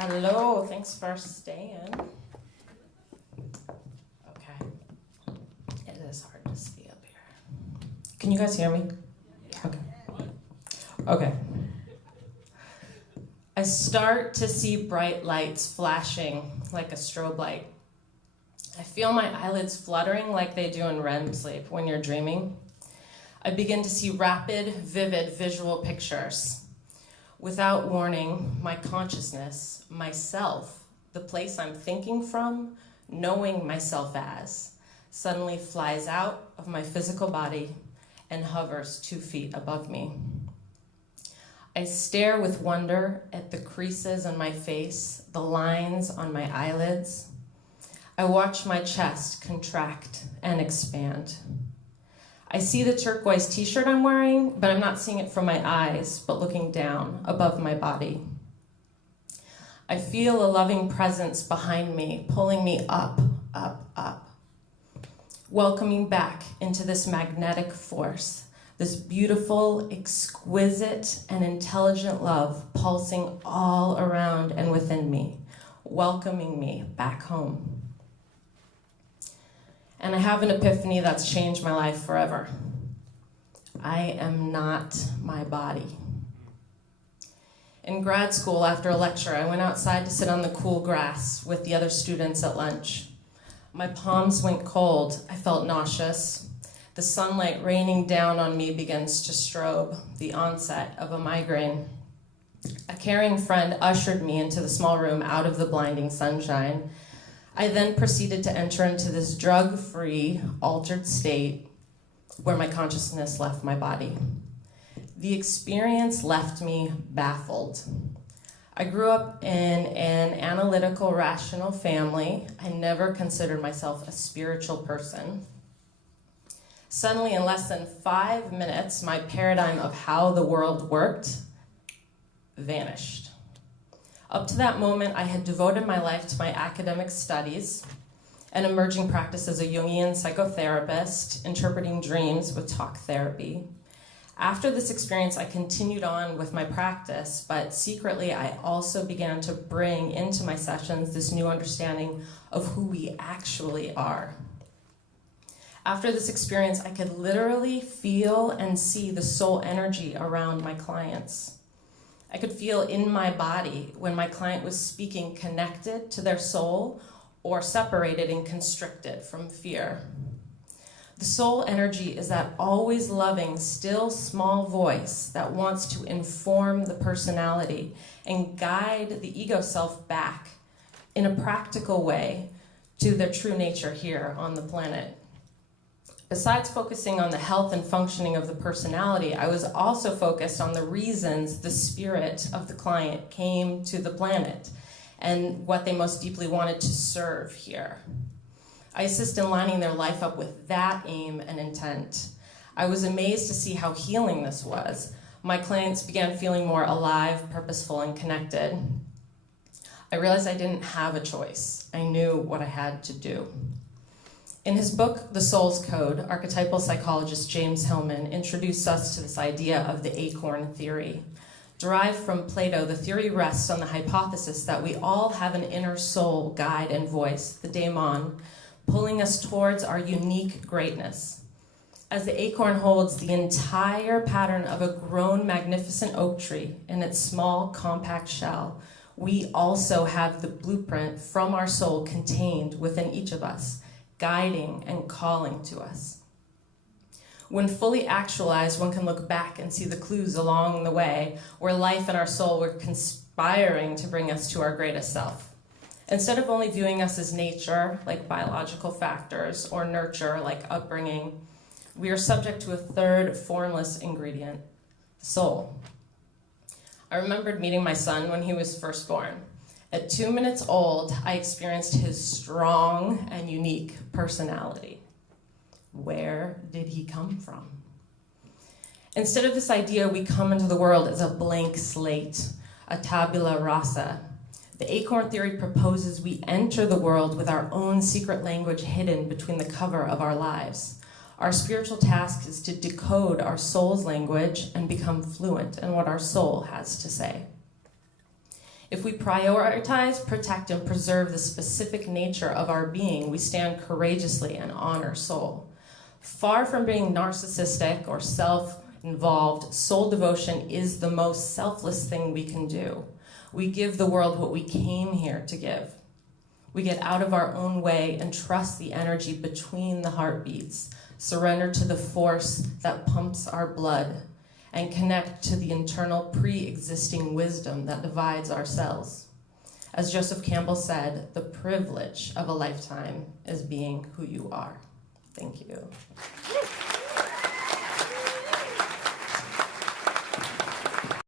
Hello, thanks for staying. Okay. It is hard to see up here. Can you guys hear me? Okay. Okay. I start to see bright lights flashing like a strobe light. I feel my eyelids fluttering like they do in REM sleep when you're dreaming. I begin to see rapid, vivid visual pictures. Without warning, my consciousness, myself, the place I'm thinking from, knowing myself as, suddenly flies out of my physical body and hovers 2 feet above me. I stare with wonder at the creases on my face, the lines on my eyelids. I watch my chest contract and expand. I see the turquoise t-shirt I'm wearing, but I'm not seeing it from my eyes, but looking down above my body. I feel a loving presence behind me, pulling me up, up, up, welcoming back into this magnetic force, this beautiful, exquisite, and intelligent love pulsing all around and within me, welcoming me back home. And I have an epiphany that's changed my life forever. I am not my body. In grad school, after a lecture, I went outside to sit on the cool grass with the other students at lunch. My palms went cold. I felt nauseous. The sunlight raining down on me begins to strobe, the onset of a migraine. A caring friend ushered me into the small room out of the blinding sunshine. I then proceeded to enter into this drug-free, altered state where my consciousness left my body. The experience left me baffled. I grew up in an analytical, rational family. I never considered myself a spiritual person. Suddenly, in less than 5 minutes, my paradigm of how the world worked vanished. Up to that moment, I had devoted my life to my academic studies, an emerging practice as a Jungian psychotherapist, interpreting dreams with talk therapy. After this experience, I continued on with my practice, but secretly, I also began to bring into my sessions this new understanding of who we actually are. After this experience, I could literally feel and see the soul energy around my clients. I could feel in my body when my client was speaking connected to their soul or separated and constricted from fear. The soul energy is that always loving, still small voice that wants to inform the personality and guide the ego self back in a practical way to their true nature here on the planet. Besides focusing on the health and functioning of the personality, I was also focused on the reasons the spirit of the client came to the planet and what they most deeply wanted to serve here. I assist in lining their life up with that aim and intent. I was amazed to see how healing this was. My clients began feeling more alive, purposeful, and connected. I realized I didn't have a choice. I knew what I had to do. In his book, The Soul's Code, archetypal psychologist James Hillman introduced us to this idea of the acorn theory. Derived from Plato, the theory rests on the hypothesis that we all have an inner soul guide and voice, the daemon, pulling us towards our unique greatness. As the acorn holds the entire pattern of a grown, magnificent oak tree in its small, compact shell, we also have the blueprint from our soul contained within each of us, guiding and calling to us. When fully actualized, one can look back and see the clues along the way where life and our soul were conspiring to bring us to our greatest self. Instead of only viewing us as nature, like biological factors, or nurture, like upbringing, we are subject to a third formless ingredient, the soul. I remembered meeting my son when he was first born. At 2 minutes old, I experienced his strong and unique personality. Where did he come from? Instead of this idea, we come into the world as a blank slate, a tabula rasa. The acorn theory proposes we enter the world with our own secret language hidden between the cover of our lives. Our spiritual task is to decode our soul's language and become fluent in what our soul has to say. If we prioritize, protect, and preserve the specific nature of our being, we stand courageously and honor soul. Far from being narcissistic or self-involved, soul devotion is the most selfless thing we can do. We give the world what we came here to give. We get out of our own way and trust the energy between the heartbeats, surrender to the force that pumps our blood, and connect to the internal pre-existing wisdom that divides our cells. As Joseph Campbell said, the privilege of a lifetime is being who you are. Thank you.